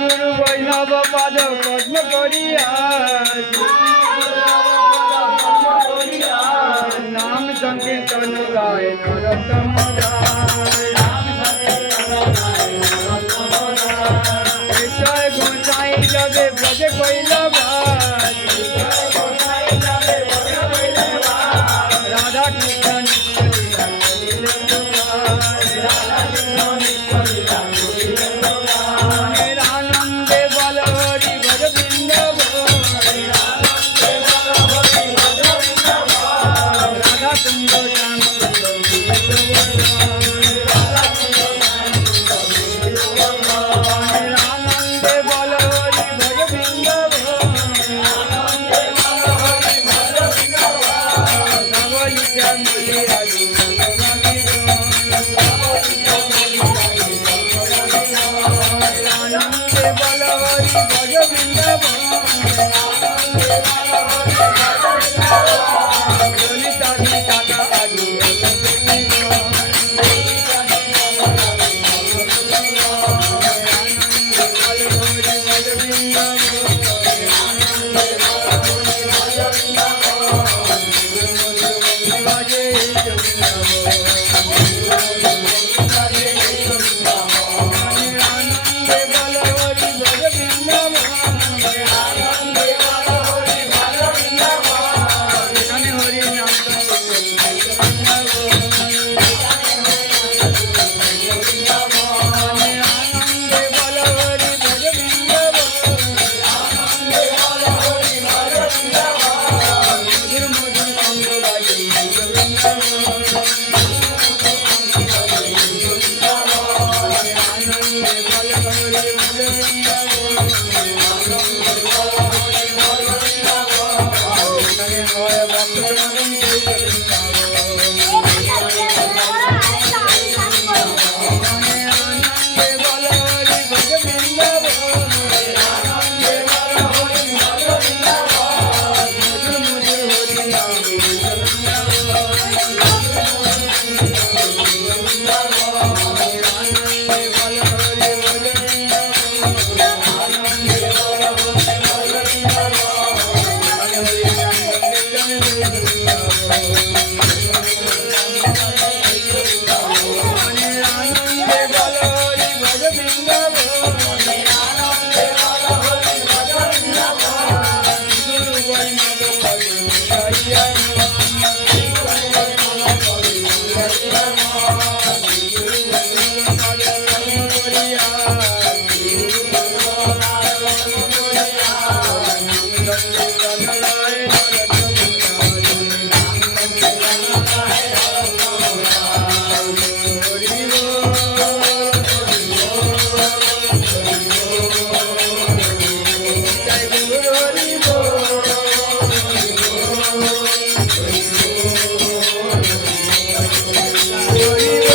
গুরু বৈষ্ণব পদ পদ্ম করিয়া নাম সংকীর্তন গায় নরোত্তম গোসাই যাবে ব্রজে কৈলাস রাধা কৃষ্ণ আনন্দে বল হরি ভজ বৃন্দাব রাধা কুন্দ আনন্দে বল হরি ভজ বৃন্দাব Hori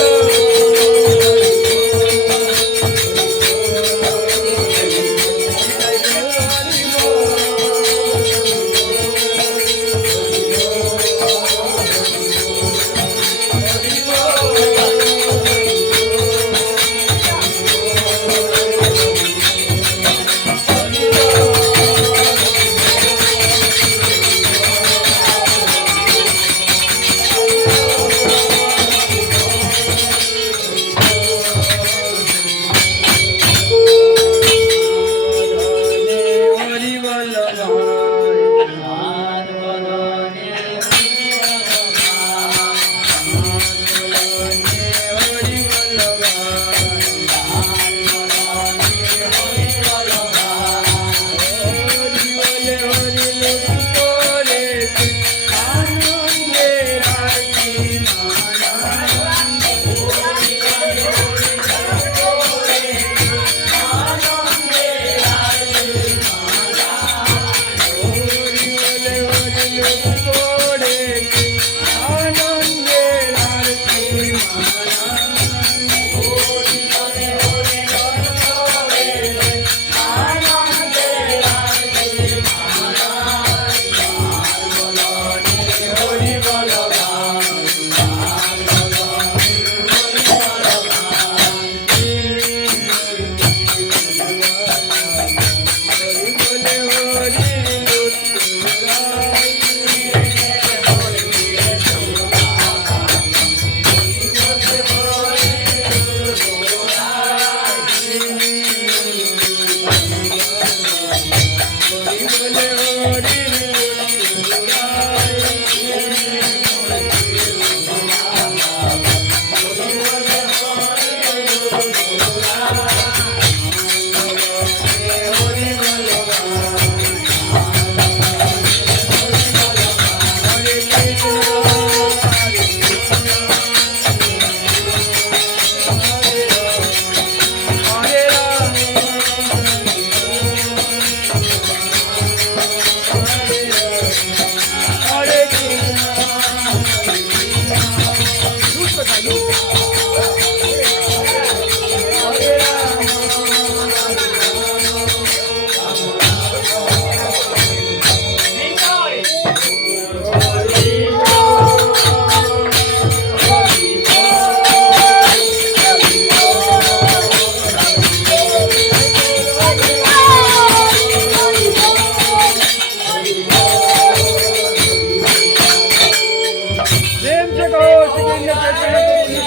प्रेम से कहो सिकंदर चैतन्य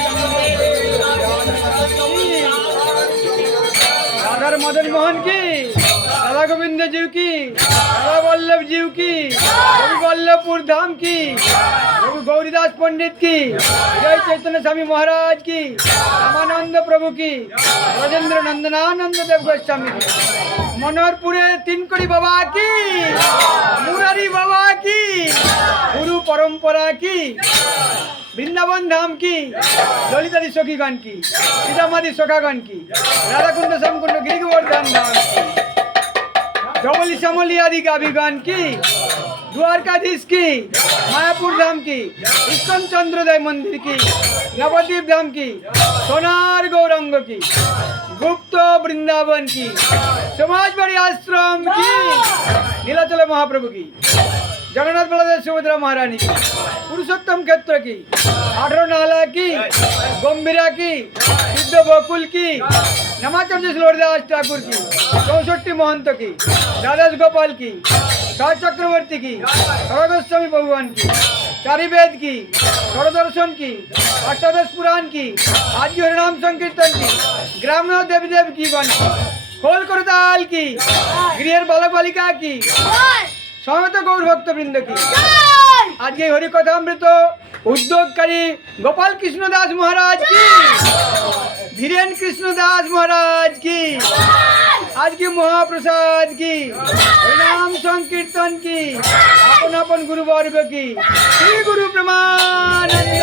राधा मदन मोहन की, राधा गोविंद जीव की, राधा वल्लभ जीव की, रवि वल्लभपुर धाम की, रवि गौरीदास पंडित की, जय चैतन्य स्वामी महाराज की, रामानंद प्रभु की, राजेंद्र नंदनानंद देव गोस्वामी की, मनोहरपुरे तीनकड़ी बाबा की, मुरारी बाबा की, गुरु परंपरा की, वृंदावन धाम की, ललितादी सखीगण की, सीतामादी सखागण की, राधाकुंड श्यामकुंड गिरिगोवर्धन धाम की, धवली समली आदि गाभीगण की, द्वारकाधीश की, मायापुर धाम की, इस्कन चंद्रोदय मंदिर की, नवद्वीप धाम की, सोनार गौरंग की, गुप्त वृंदावन की, समाजवाड़ी आश्रम की, नीलाचल महाप्रभु की, जगन्नाथ बलदेव सुभद्रा महारानी की, पुरुषोत्तम क्षेत्र की, 18 नाला की, गंभीरा की, सिद्ध बकुल की, नमाचार्य श्लोरदास ठाकुर की, 64 महंत की, दादास गोपाल की, शाह चक्रवर्ती की, गोस्वामी भगवान की, चारि वेद की, स्वरदर्शन की, अष्टादश पुराण की, आदि हरिनाम संकीर्तन की, ग्रामीण देवी देव की गण की, खोल करताल की, गृह बालक बालिका की, समस्त गौर भक्त बृंद की, आज के हरि कथामृत उद्योगकारी गोपाल कृष्ण दास महाराज की, धीरेन्द्र कृष्ण दास महाराज की, आज की महाप्रसाद की, हरिनाम संकीर्तन की, अपन अपन गुरु वर्ग की, श्री गुरु प्रेमानंद।